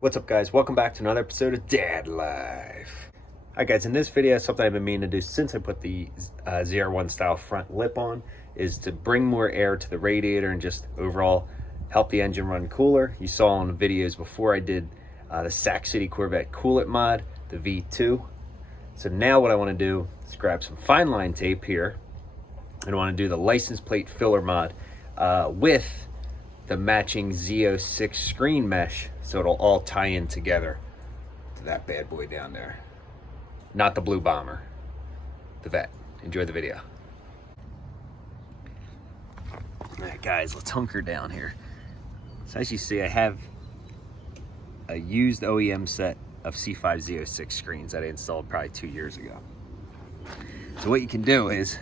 What's up, guys? Welcome back to another episode of Dad Life. Alright guys, in this video, something I've been meaning to do since I put the ZR1 style front lip on is to bring more air to the radiator and just overall help the engine run cooler. You saw on the videos before I did the Sac City Corvette Coolant mod, the V2. So now what I want to do is grab some fine line tape here and I want to do the license plate filler mod with the matching Z06 screen mesh, so it'll all tie in together to that bad boy down there. Not the blue bomber, the vet. Enjoy the video. All right guys, let's hunker down here. So as you see, I have a used OEM set of C5 Z06 screens that I installed probably 2 years ago. So what you can do is,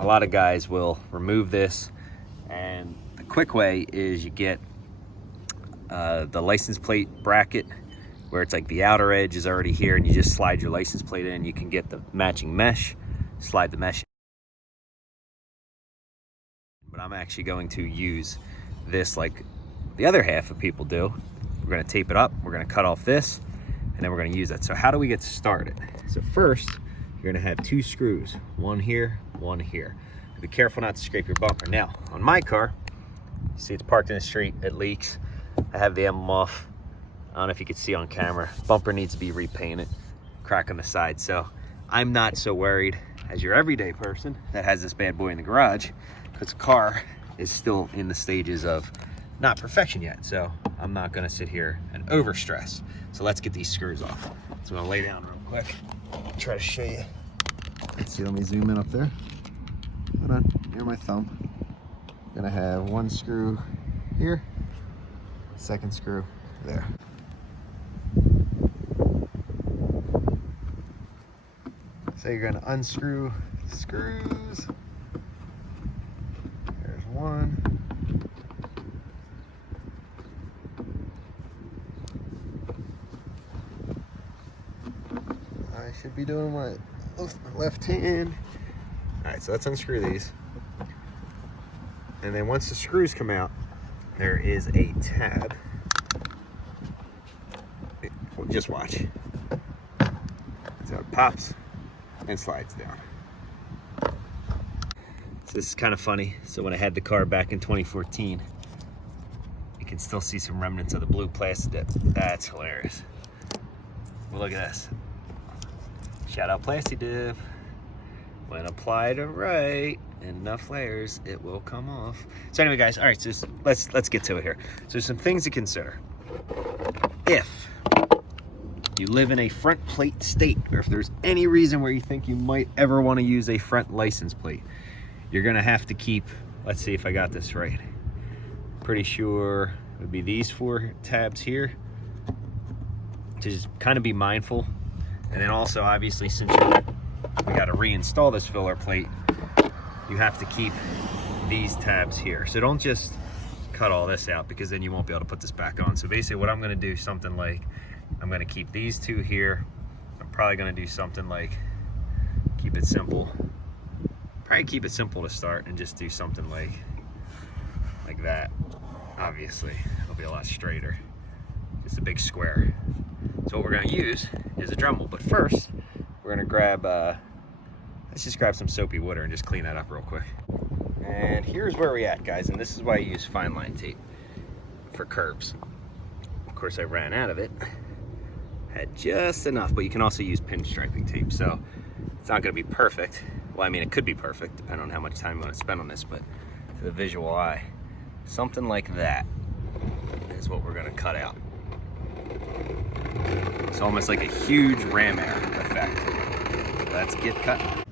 a lot of guys will remove this, and the quick way is you get the license plate bracket where it's like the outer edge is already here and you just slide your license plate in. You can get the matching mesh, slide the mesh in. But I'm actually going to use this like the other half of people do. We're going to tape it up, we're going to cut off this, and then we're going to use it. So how do we get started? So first, you're going to have 2 screws, one here, one here. Be careful not to scrape your bumper. Now, on my car, you see it's parked in the street, it leaks. I have the emblem off. I don't know if you can see on camera. Bumper needs to be repainted, crack on the side. So I'm not so worried as your everyday person that has this bad boy in the garage, because the car is still in the stages of not perfection yet. So I'm not gonna sit here and over stress. So let's get these screws off. So I'm gonna lay down real quick, try to show you. Let's see, let me zoom in up there. Hold on, near my thumb. I'm gonna have 1 screw here, 2nd screw there. So you're gonna unscrew the screws. There's 1. I should be doing my left hand. All right, so let's unscrew these. And then once the screws come out, there is a tab. Just watch. So it pops and slides down. So this is kind of funny. So when I had the car back in 2014, you can still see some remnants of the blue plastic dip. That's hilarious. Well, look at this. Shout out Plasti Dip. When applied right, enough layers, it will come off. So anyway, guys, all right, so let's get to it here. So there's some things to consider. If you live in a front plate state, or if there's any reason where you think you might ever want to use a front license plate, you're gonna have to keep, let's see if I got this right. Pretty sure it would be these 4 tabs here. To just kind of be mindful. And then also, obviously, since we got to reinstall this filler plate, you have to keep these tabs here. So don't just cut all this out, because then you won't be able to put this back on. So basically what I'm going to do, something like, I'm going to keep these 2 here. I'm probably going to do something like, keep it simple. Probably keep it simple to start and just do something like that. Obviously, it'll be a lot straighter. Just a big square. So what we're going to use is a Dremel. But first, we're going to grab, let's just grab some soapy water and just clean that up real quick. And here's where we're at, guys. And this is why I use fine line tape for curbs. Of course, I ran out of it. Had just enough, but you can also use pinstriping tape. So it's not going to be perfect. Well, I mean, it could be perfect, depending on how much time you want to spend on this, but to the visual eye, something like that is what we're going to cut out. It's almost like a huge ram air effect. So let's get cutting.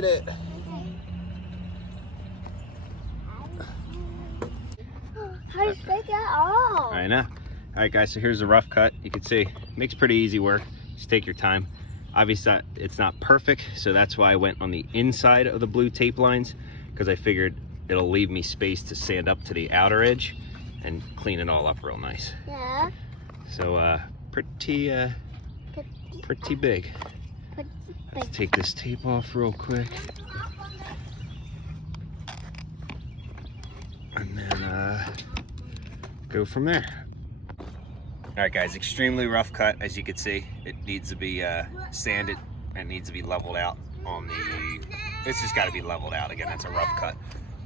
did it. How to take it off? I know. All right, guys, so here's the rough cut. You can see, makes pretty easy work. Just take your time. Obviously, it's not perfect, so that's why I went on the inside of the blue tape lines, because I figured it'll leave me space to sand up to the outer edge and clean it all up real nice. Yeah. So, pretty big. Let's take this tape off real quick. And then go from there. All right, guys, extremely rough cut. As you can see, it needs to be sanded and needs to be leveled out on the, it's just got to be leveled out. Again, that's a rough cut,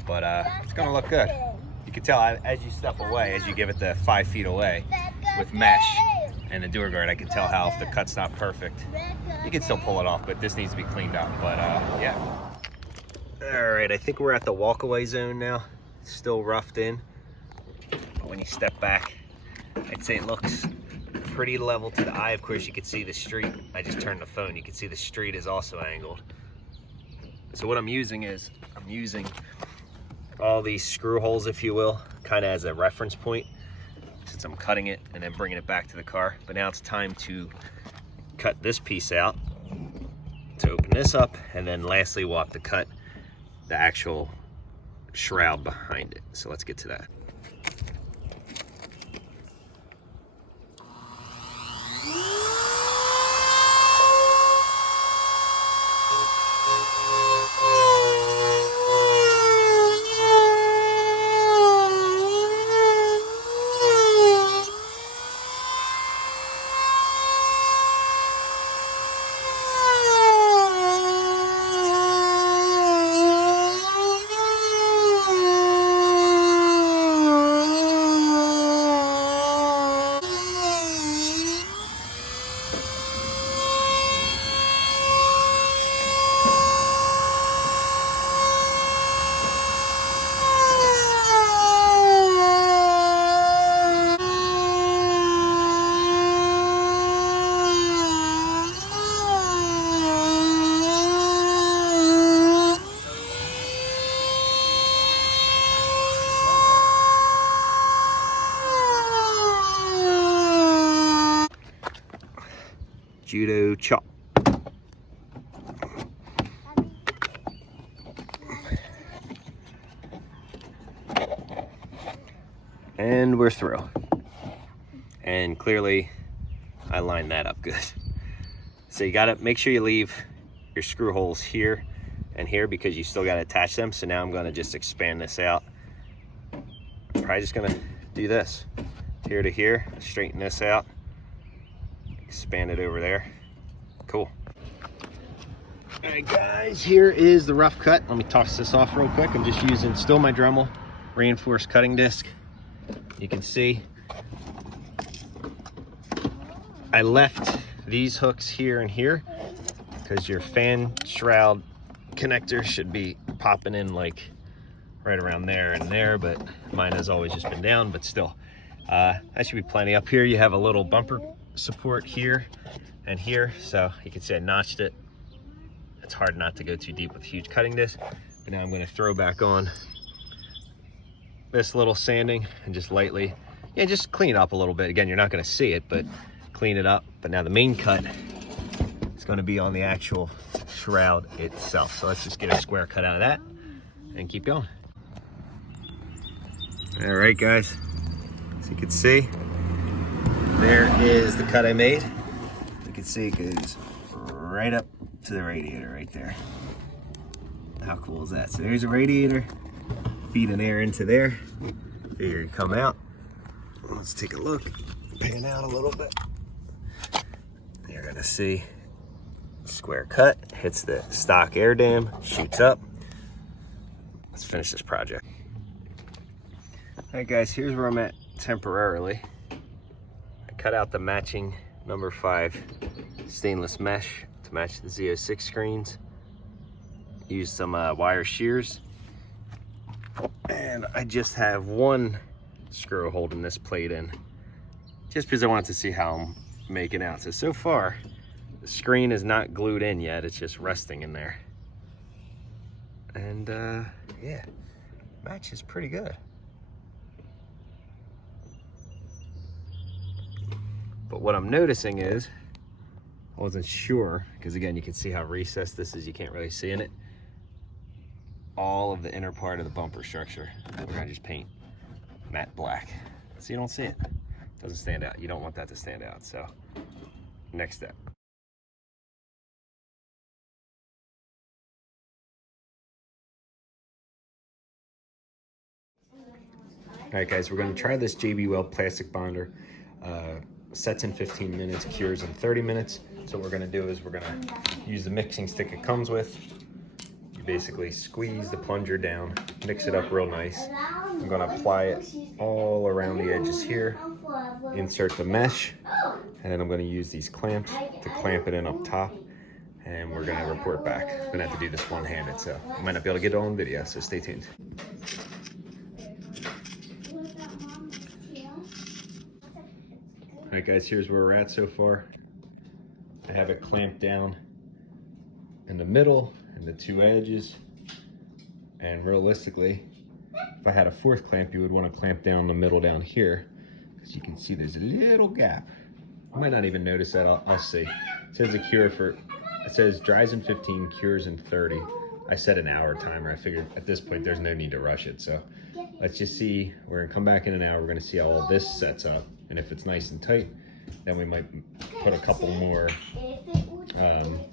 but it's gonna look good. You can tell as you step away, as you give it the 5 feet away with mesh and the door guard, I can tell how if the cut's not perfect, you can still pull it off, but this needs to be cleaned up. But yeah. All right, I think we're at the walkaway zone now. It's still roughed in, but when you step back, I'd say it looks pretty level to the eye. Of course, you can see the street. I just turned the phone. You can see the street is also angled. So what I'm using is, I'm using all these screw holes, if you will, kind of as a reference point, since I'm cutting it and then bringing it back to the car. But now it's time to cut this piece out to open this up, and then lastly we'll have to cut the actual shroud behind it. So let's get to that. Judo chop. And we're through. And clearly I lined that up good. So you gotta make sure you leave your screw holes here and here, because you still gotta attach them. So now I'm gonna just expand this out. I'm probably just gonna do this here to here, straighten this out, expand it over there. Cool. All right, guys, here is the rough cut. Let me toss this off real quick. I'm just using still my Dremel reinforced cutting disc. You can see I left these hooks here and here because your fan shroud connector should be popping in like right around there and there, but mine has always just been down. But still, that should be plenty. Up here you have a little bumper support here and here, so you can see I notched it. It's hard not to go too deep with a huge cutting disc. But now I'm going to throw back on this little sanding and just lightly, yeah, just clean it up a little bit. Again, you're not going to see it, but clean it up. But now the main cut is going to be on the actual shroud itself. So let's just get a square cut out of that and keep going. All right, guys, as you can see, there is the cut I made. You can see it goes right up to the radiator right there. How cool is that? So there's a radiator feeding air into there. Figure it come out. Let's take a look. Pan out a little bit. You're gonna see square cut, hits the stock air dam, shoots up. Let's finish this project. All right, guys, here's where I'm at temporarily. I cut out the matching number 5 stainless mesh to match the Z06 screens. Used some wire shears, and I just have one screw holding this plate in, just because I wanted to see how I'm making out. So far the screen is not glued in yet, it's just resting in there. And yeah, match is pretty good. But what I'm noticing is, I wasn't sure, because again, you can see how recessed this is, you can't really see in it. All of the inner part of the bumper structure, we're gonna just paint matte black. So you don't see it, doesn't stand out. You don't want that to stand out, so next step. All right guys, we're gonna try this JB Weld plastic bonder. Sets in 15 minutes, cures in 30 minutes. So what we're gonna do is we're gonna use the mixing stick it comes with. You basically squeeze the plunger down, mix it up real nice. I'm gonna apply it all around the edges here, insert the mesh, and then I'm gonna use these clamps to clamp it in up top, and we're gonna report back. I'm gonna have to do this one-handed, so I might not be able to get it on video, so stay tuned. All right guys, here's where we're at so far. I have it clamped down in the middle and the two edges. And realistically, if I had a fourth clamp, you would want to clamp down the middle down here, because you can see there's a little gap. You might not even notice that, I'll see. It says it says dries in 15, cures in 30. I set an hour timer. I figured at this point there's no need to rush it. So let's just see, we're gonna come back in an hour, we're gonna see how all this sets up. And if it's nice and tight, then we might put a couple more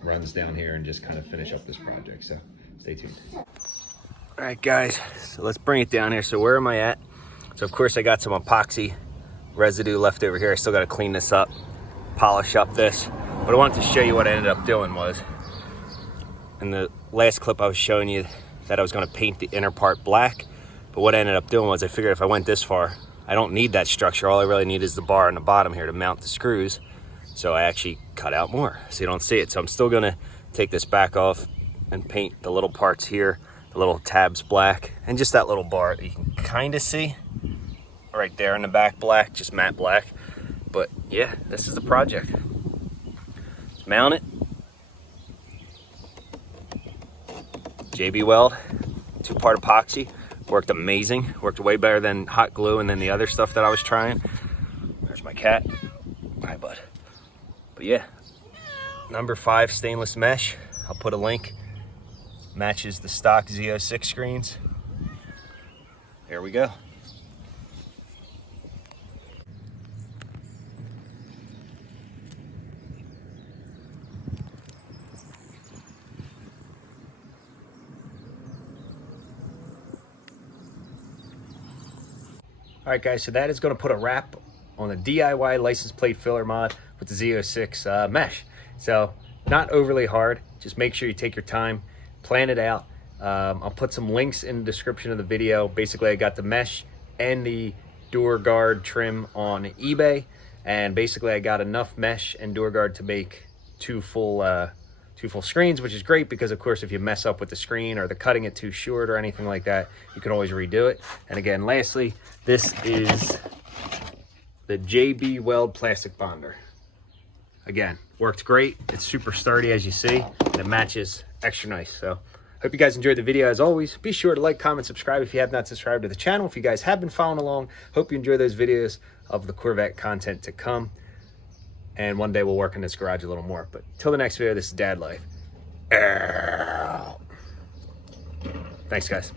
runs down here and just kind of finish up this project. So stay tuned. All right guys, so let's bring it down here. So where am I at? So of course I got some epoxy residue left over here. I still got to clean this up, polish up this. But I wanted to show you what I ended up doing was, in the last clip I was showing you that I was going to paint the inner part black. But what I ended up doing was I figured if I went this far, I don't need that structure. All I really need is the bar on the bottom here to mount the screws. So I actually cut out more so you don't see it. So I'm still gonna take this back off and paint the little parts here, the little tabs black, and just that little bar that you can kind of see right there in the back black, just matte black. But yeah, this is the project. Let's mount it. JB Weld, 2-part epoxy. Worked amazing, worked way better than hot glue and then the other stuff that I was trying. There's my cat. Hi, bud. But yeah, number 5 stainless mesh. I'll put a link. Matches the stock Z06 screens. There we go. All right guys, so that is going to put a wrap on the DIY license plate filler mod with the Z06 mesh. So not overly hard, just make sure you take your time, plan it out. I'll put some links in the description of the video. Basically I got the mesh and the door guard trim on eBay, and basically I got enough mesh and door guard to make two full screens, which is great because of course if you mess up with the screen or the cutting it too short or anything like that, you can always redo it. And again, lastly, this is the JB Weld plastic bonder. Again, worked great. It's super sturdy as you see, and it matches extra nice. So hope you guys enjoyed the video. As always, be sure to like, comment, subscribe if you have not subscribed to the channel. If you guys have been following along, hope you enjoy those videos of the Corvette content to come. And one day we'll work in this garage a little more. But till the next video, this is Dad Life. Thanks, guys.